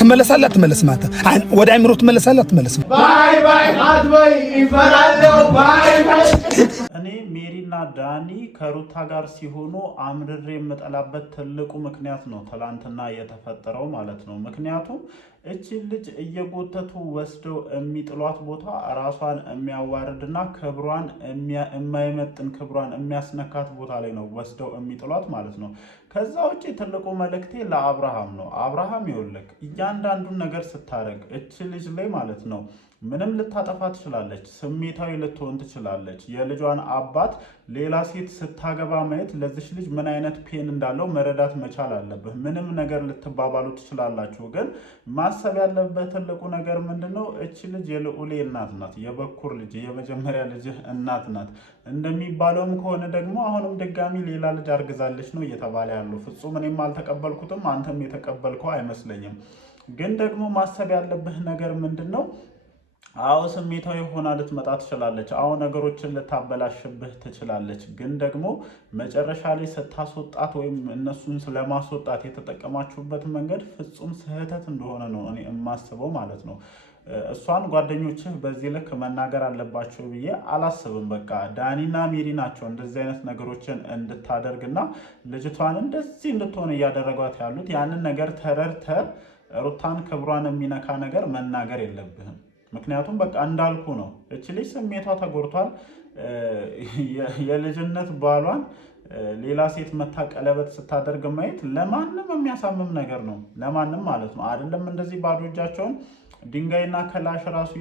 ትመለሳለህ አትመለስም? አንተ ወደ አይምሮ ትመለሳለህ አትመለስም? ባይ ባይ አትበይ ይፈራለው ባይ ባይ። እኔ ሜሪና ዳኒ ከሩታ ጋር ሲሆኑ አምርሬ የምጠላበት ትልቁ ምክንያት ነው ትላንትና የተፈጠረው ማለት ነው። ምክንያቱም እቺ ልጅ እየጎተቱ ወስደው የሚጥሏት ቦታ ራሷን የሚያዋርድና ክብሯን የማይመጥን ክብሯን የሚያስነካት ቦታ ላይ ነው ወስደው የሚጥሏት ማለት ነው። ከዛ ውጪ ትልቁ መልእክቴ ለአብርሃም ነው። አብርሃም ይኸውልህ እያንዳንዱን ነገር ስታደርግ እቺ ልጅ ላይ ማለት ነው ምንም ልታጠፋ ትችላለች፣ ስሜታዊ ልትሆን ትችላለች። የልጇን አባት ሌላ ሴት ስታገባ ማየት ለዚች ልጅ ምን አይነት ፔን እንዳለው መረዳት መቻል አለብህ። ምንም ነገር ልትባባሉ ትችላላችሁ፣ ግን ማሰብ ያለበት ትልቁ ነገር ምንድነው? እቺ ልጅ የልዑሌ እናት ናት፣ የበኩር ልጅ የመጀመሪያ ልጅ እናት ናት። እንደሚባለውም ከሆነ ደግሞ አሁንም ድጋሚ ሌላ ልጅ አርግዛለች ነው እየተባለ ያለው። ፍጹም እኔም አልተቀበልኩትም፣ አንተም የተቀበልከው አይመስለኝም። ግን ደግሞ ማሰብ ያለብህ ነገር ምንድነው? አዎ ስሜታዊ ሆና ልትመጣ ትችላለች። አዎ ነገሮችን ልታበላሽብህ ትችላለች። ግን ደግሞ መጨረሻ ላይ ስታስወጣት ወይም እነሱን ስለማስወጣት የተጠቀማችሁበት መንገድ ፍጹም ስህተት እንደሆነ ነው እኔ የማስበው ማለት ነው። እሷን ጓደኞችህ በዚህ ልክ መናገር አለባቸው ብዬ አላስብም። በቃ ዳኒና ሜሪ ናቸው እንደዚህ አይነት ነገሮችን እንድታደርግና ልጅቷን እንደዚህ እንድትሆን እያደረጓት ያሉት። ያንን ነገር ተረድተህ ሩታን ክብሯን የሚነካ ነገር መናገር የለብህም። ምክንያቱም በቃ እንዳልኩ ነው፣ እቺ ልጅ ስሜቷ ተጎድቷል። የልጅነት ባሏን ሌላ ሴት መታ ቀለበት ስታደርግ ማየት ለማንም የሚያሳምም ነገር ነው፣ ለማንም ማለት ነው። አይደለም እንደዚህ ባዶ እጃቸውን ድንጋይና ከላሽ ራሱ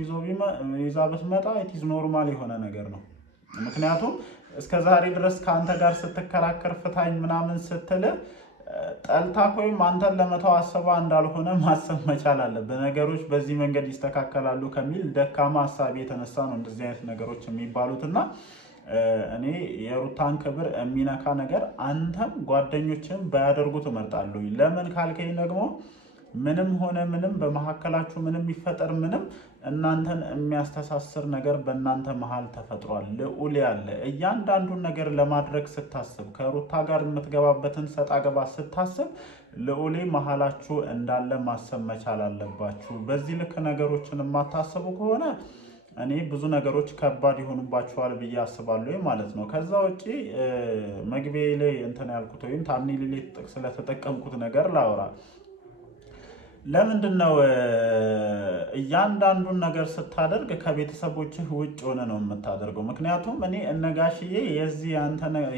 ይዛ ብትመጣ ኢትዝ ኖርማል የሆነ ነገር ነው። ምክንያቱም እስከዛሬ ድረስ ከአንተ ጋር ስትከራከር ፍታኝ ምናምን ስትል ጠልታ ወይም አንተን ለመተው አስባ እንዳልሆነ ማሰብ መቻል አለብህ። ነገሮች በዚህ መንገድ ይስተካከላሉ ከሚል ደካማ ሀሳብ የተነሳ ነው እንደዚህ አይነት ነገሮች የሚባሉትና እኔ የሩታን ክብር የሚነካ ነገር አንተም ጓደኞችም ባያደርጉት እመርጣለሁ። ለምን ካልከኝ ደግሞ ምንም ሆነ ምንም በመካከላችሁ ምንም ይፈጠር ምንም እናንተን የሚያስተሳስር ነገር በእናንተ መሃል ተፈጥሯል። ልዑል ያለ እያንዳንዱን ነገር ለማድረግ ስታስብ ከሩታ ጋር የምትገባበትን ሰጣ ገባ ስታስብ ልዑሌ መሃላችሁ እንዳለ ማሰብ መቻል አለባችሁ። በዚህ ልክ ነገሮችን የማታስቡ ከሆነ እኔ ብዙ ነገሮች ከባድ ይሆኑባችኋል ብዬ አስባለሁ ማለት ነው። ከዛ ውጪ መግቢያ ላይ እንትን ያልኩት ወይም ታምኔል ላይ ስለተጠቀምኩት ነገር ላወራ። ለምንድነው እያንዳንዱን ነገር ስታደርግ ከቤተሰቦችህ ውጭ ሆነ ነው የምታደርገው? ምክንያቱም እኔ እነጋሽዬ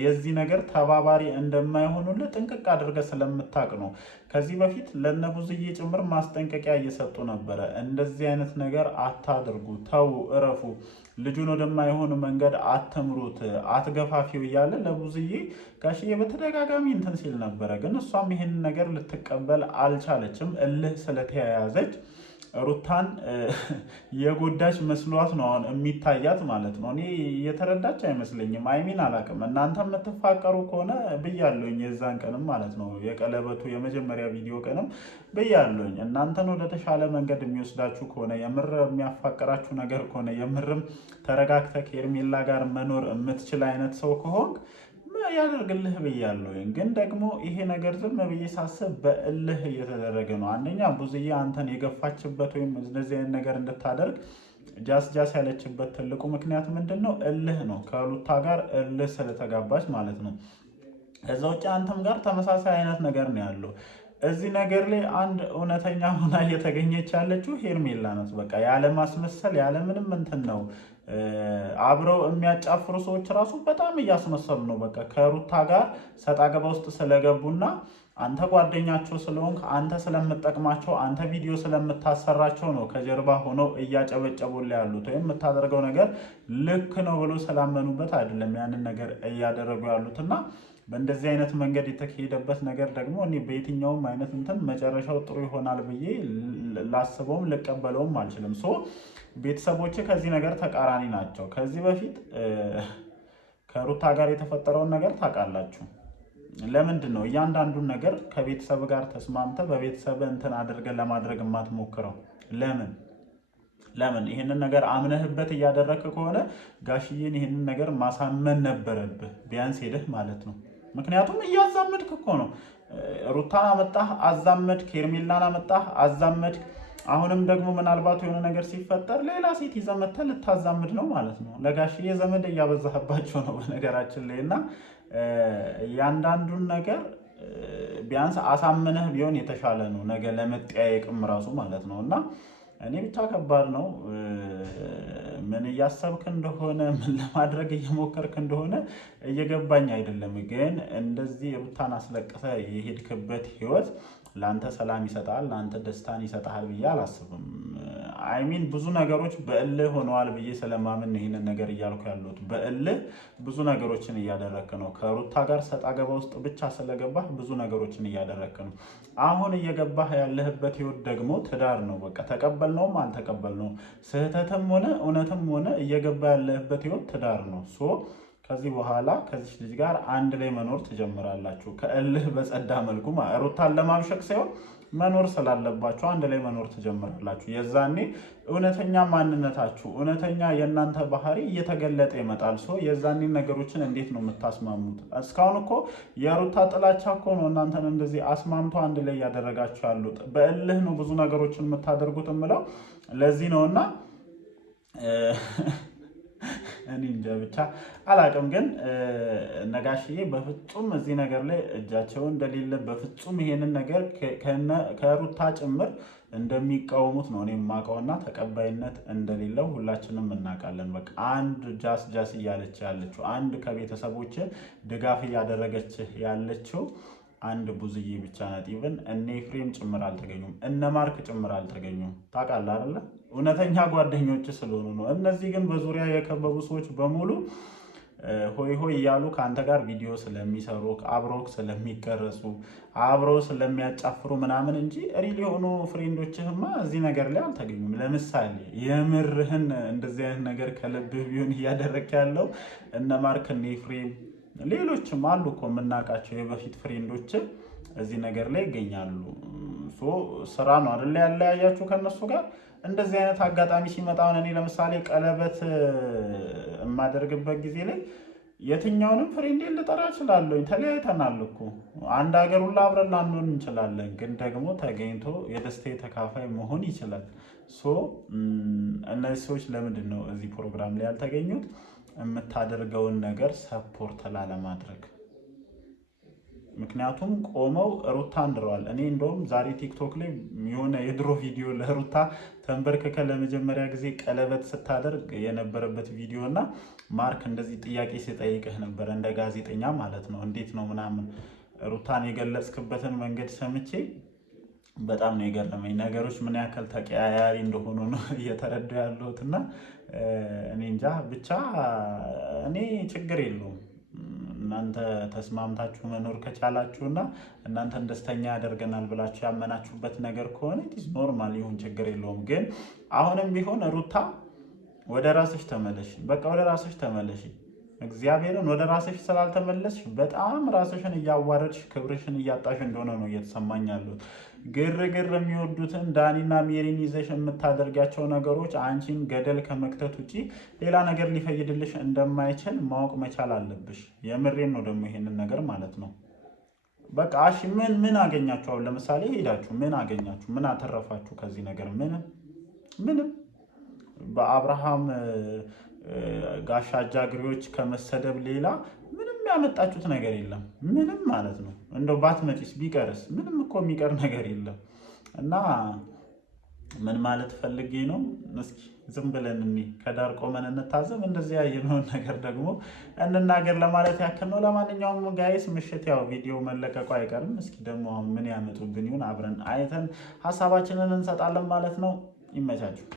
የዚህ ነገር ተባባሪ እንደማይሆኑልህ ጥንቅቅ አድርገህ ስለምታውቅ ነው። ከዚህ በፊት ለነቡዝዬ ጭምር ማስጠንቀቂያ እየሰጡ ነበረ። እንደዚህ አይነት ነገር አታድርጉ፣ ተው፣ እረፉ፣ ልጁን ወደማይሆን መንገድ አትምሩት፣ አትገፋፊው እያለ ለቡዝዬ ጋሽዬ በተደጋጋሚ እንትን ሲል ነበረ። ግን እሷም ይህን ነገር ልትቀበል አልቻለችም። እልህ ስለተያያዘች ሩታን የጎዳች መስሏት ነው አሁን የሚታያት ማለት ነው። እኔ የተረዳች አይመስለኝም። አይሚን አላቅም። እናንተ የምትፋቀሩ ከሆነ ብያለሁኝ፣ የዛን ቀንም ማለት ነው የቀለበቱ የመጀመሪያ ቪዲዮ ቀንም ብያለሁኝ። እናንተን ወደ ተሻለ መንገድ የሚወስዳችሁ ከሆነ የምር የሚያፋቀራችሁ ነገር ከሆነ የምርም ተረጋግተህ ከኤርሜላ ጋር መኖር የምትችል አይነት ሰው ከሆንክ ያደርግልህ ብያለሁ። ግን ደግሞ ይሄ ነገር ዝም ብዬ ሳስብ በእልህ እየተደረገ ነው። አንደኛ ቡዝዬ አንተን የገፋችበት ወይም እንደዚህ አይነት ነገር እንድታደርግ ጃስ ያለችበት ትልቁ ምክንያት ምንድነው? እልህ ነው። ከሩታ ጋር እልህ ስለተጋባች ማለት ነው። ከዛ ውጭ አንተም ጋር ተመሳሳይ አይነት ነገር ነው ያለው። እዚህ ነገር ላይ አንድ እውነተኛ ሆና እየተገኘች ያለችው ሄርሜላ ናት። በቃ ያለ ማስመሰል ያለ ምንም እንትን ነው። አብረው የሚያጫፍሩ ሰዎች ራሱ በጣም እያስመሰሉ ነው። በቃ ከሩታ ጋር ሰጣ ገባ ውስጥ ስለገቡና አንተ ጓደኛቸው ስለሆንክ አንተ ስለምትጠቅማቸው አንተ ቪዲዮ ስለምታሰራቸው ነው ከጀርባ ሆነው እያጨበጨቡልህ ያሉት። ወይም የምታደርገው ነገር ልክ ነው ብሎ ስላመኑበት አይደለም ያንን ነገር እያደረጉ ያሉትና በእንደዚህ አይነት መንገድ የተካሄደበት ነገር ደግሞ እኔ በየትኛውም አይነት እንትን መጨረሻው ጥሩ ይሆናል ብዬ ላስበውም ልቀበለውም አልችልም። ቤተሰቦች ከዚህ ነገር ተቃራኒ ናቸው። ከዚህ በፊት ከሩታ ጋር የተፈጠረውን ነገር ታውቃላችሁ። ለምንድን ነው እያንዳንዱን ነገር ከቤተሰብ ጋር ተስማምተህ በቤተሰብ እንትን አድርገን ለማድረግ የማትሞክረው? ለምን ይሄንን ነገር አምነህበት እያደረግክ ከሆነ ጋሽዬን ይሄንን ነገር ማሳመን ነበረብህ፣ ቢያንስ ሄደህ ማለት ነው። ምክንያቱም እያዛመድክ እኮ ነው። ሩታን አመጣህ አዛመድክ፣ ሄርሜላን አመጣህ አዛመድክ። አሁንም ደግሞ ምናልባት የሆነ ነገር ሲፈጠር ሌላ ሴት ይዘህ መተህ ልታዛምድ ነው ማለት ነው። ለጋሽዬ ዘመድ እያበዛህባቸው ነው በነገራችን ላይ እና እያንዳንዱን ነገር ቢያንስ አሳምነህ ቢሆን የተሻለ ነው፣ ነገ ለመጠያየቅም ራሱ ማለት ነው። እና እኔ ብቻ ከባድ ነው። ምን እያሰብክ እንደሆነ ምን ለማድረግ እየሞከርክ እንደሆነ እየገባኝ አይደለም። ግን እንደዚህ ሩታን አስለቅሰህ የሄድክበት ህይወት ለአንተ ሰላም ይሰጣል፣ ለአንተ ደስታን ይሰጣል ብዬ አላስብም። አይሚን ብዙ ነገሮች በእልህ ሆነዋል ብዬ ስለማምን ይህንን ነገር እያልኩ ያሉት። በእልህ ብዙ ነገሮችን እያደረክ ነው። ከሩታ ጋር ሰጣ ገባ ውስጥ ብቻ ስለገባህ ብዙ ነገሮችን እያደረክ ነው። አሁን እየገባህ ያለህበት ህይወት ደግሞ ትዳር ነው። በቃ ተቀበልነውም አልተቀበልነውም ስህተትም ሆነ እውነትም ሆነ እየገባ ያለህበት ህይወት ትዳር ነው። ከዚህ በኋላ ከዚህ ልጅ ጋር አንድ ላይ መኖር ትጀምራላችሁ። ከእልህ በጸዳ መልኩ ሩታን ለማብሸቅ ሳይሆን መኖር ስላለባችሁ አንድ ላይ መኖር ትጀምራላችሁ። የዛኔ እውነተኛ ማንነታችሁ፣ እውነተኛ የእናንተ ባህሪ እየተገለጠ ይመጣል። የዛኔ ነገሮችን እንዴት ነው የምታስማሙት? እስካሁን እኮ የሩታ ጥላቻ እኮ ነው እናንተን እንደዚህ አስማምቶ አንድ ላይ እያደረጋችሁ ያሉት። በእልህ ነው ብዙ ነገሮችን የምታደርጉት የምለው ለዚህ ነው። እና እኔ እንጃ ብቻ አላቅም። ግን ነጋሽዬ በፍጹም እዚህ ነገር ላይ እጃቸው እንደሌለ በፍጹም ይሄንን ነገር ከሩታ ጭምር እንደሚቃወሙት ነው እኔ የማውቀውና ተቀባይነት እንደሌለው ሁላችንም እናውቃለን። በቃ አንድ ጃስ እያለች ያለችው አንድ ከቤተሰቦች ድጋፍ እያደረገች ያለችው አንድ ቡዝዬ ብቻ ናት። ኢቭን እነ ኤፍሬም ጭምር አልተገኙም፣ እነ ማርክ ጭምር አልተገኙም። ታውቃለህ አይደለ? እውነተኛ ጓደኞች ስለሆኑ ነው። እነዚህ ግን በዙሪያ የከበቡ ሰዎች በሙሉ ሆይ ሆይ እያሉ ከአንተ ጋር ቪዲዮ ስለሚሰሩ አብረው ስለሚቀረጹ አብረው ስለሚያጫፍሩ ምናምን እንጂ ሪል የሆኑ ፍሬንዶችህማ እዚህ ነገር ላይ አልተገኙም። ለምሳሌ የምርህን እንደዚህ አይነት ነገር ከልብህ ቢሆን እያደረክ ያለው እነ ማርክ እነ ኤፍሬም ሌሎችም አሉ እኮ የምናውቃቸው የበፊት ፍሬንዶች እዚህ ነገር ላይ ይገኛሉ። ስራ ነው አይደል ያለያያችሁ ከነሱ ጋር። እንደዚህ አይነት አጋጣሚ ሲመጣ እኔ ለምሳሌ ቀለበት የማደርግበት ጊዜ ላይ የትኛውንም ፍሬንዴን ልጠራ እችላለሁ። ተለያይተናል እኮ አንድ ሀገር ሁላ አብረን ላንሆን እንችላለን፣ ግን ደግሞ ተገኝቶ የደስታዬ ተካፋይ መሆን ይችላል። እነዚህ ሰዎች ለምንድን ነው እዚህ ፕሮግራም ላይ ያልተገኙት? የምታደርገውን ነገር ሰፖርት ላለማድረግ። ምክንያቱም ቆመው ሩታ እንድረዋል። እኔ እንደውም ዛሬ ቲክቶክ ላይ የሆነ የድሮ ቪዲዮ ለሩታ ተንበርክከ ለመጀመሪያ ጊዜ ቀለበት ስታደርግ የነበረበት ቪዲዮ እና ማርክ እንደዚህ ጥያቄ ሲጠይቅህ ነበረ እንደ ጋዜጠኛ ማለት ነው። እንዴት ነው ምናምን ሩታን የገለጽክበትን መንገድ ሰምቼ በጣም ነው የገረመኝ። ነገሮች ምን ያክል ተቀያያሪ እንደሆኑ ነው እየተረዱ ያለሁት። እና እኔ እንጃ ብቻ እኔ ችግር የለውም እናንተ ተስማምታችሁ መኖር ከቻላችሁና እናንተን ደስተኛ ያደርገናል ብላችሁ ያመናችሁበት ነገር ከሆነ ኢትስ ኖርማል ይሁን፣ ችግር የለውም። ግን አሁንም ቢሆን ሩታ ወደ ራስሽ ተመለሽ፣ በቃ ወደ ራስሽ ተመለሽ። እግዚአብሔርን ወደ ራስሽ ስላልተመለስሽ በጣም ራስሽን እያዋረድሽ ክብርሽን እያጣሽ እንደሆነ ነው እየተሰማኝ ያሉት። ግርግር የሚወዱትን ዳኒና ሜሪን ይዘሽ የምታደርጋቸው ነገሮች አንቺን ገደል ከመክተት ውጪ ሌላ ነገር ሊፈይድልሽ እንደማይችል ማወቅ መቻል አለብሽ። የምሬን ነው ደግሞ ይሄንን ነገር ማለት ነው። በቃ እሺ ምን አገኛችሁ? አሁን ለምሳሌ ሄዳችሁ ምን አገኛችሁ? ምን አተረፋችሁ ከዚህ ነገር? ምንም በአብርሃም ጋሻ አጃግሪዎች ከመሰደብ ሌላ ምንም ያመጣችሁት ነገር የለም። ምንም ማለት ነው። እንደው ባትመጪስ ቢቀርስ ምንም እኮ የሚቀር ነገር የለም። እና ምን ማለት ፈልጌ ነው፣ እስኪ ዝም ብለን ከዳር ቆመን እንታዘብ፣ እንደዚህ ያየነውን ነገር ደግሞ እንናገር ለማለት ያክል ነው። ለማንኛውም ጋይስ ምሽት ያው ቪዲዮ መለቀቁ አይቀርም። እስኪ ደግሞ አሁን ምን ያመጡብን ይሁን አብረን አይተን ሀሳባችንን እንሰጣለን ማለት ነው። ይመቻችሁ።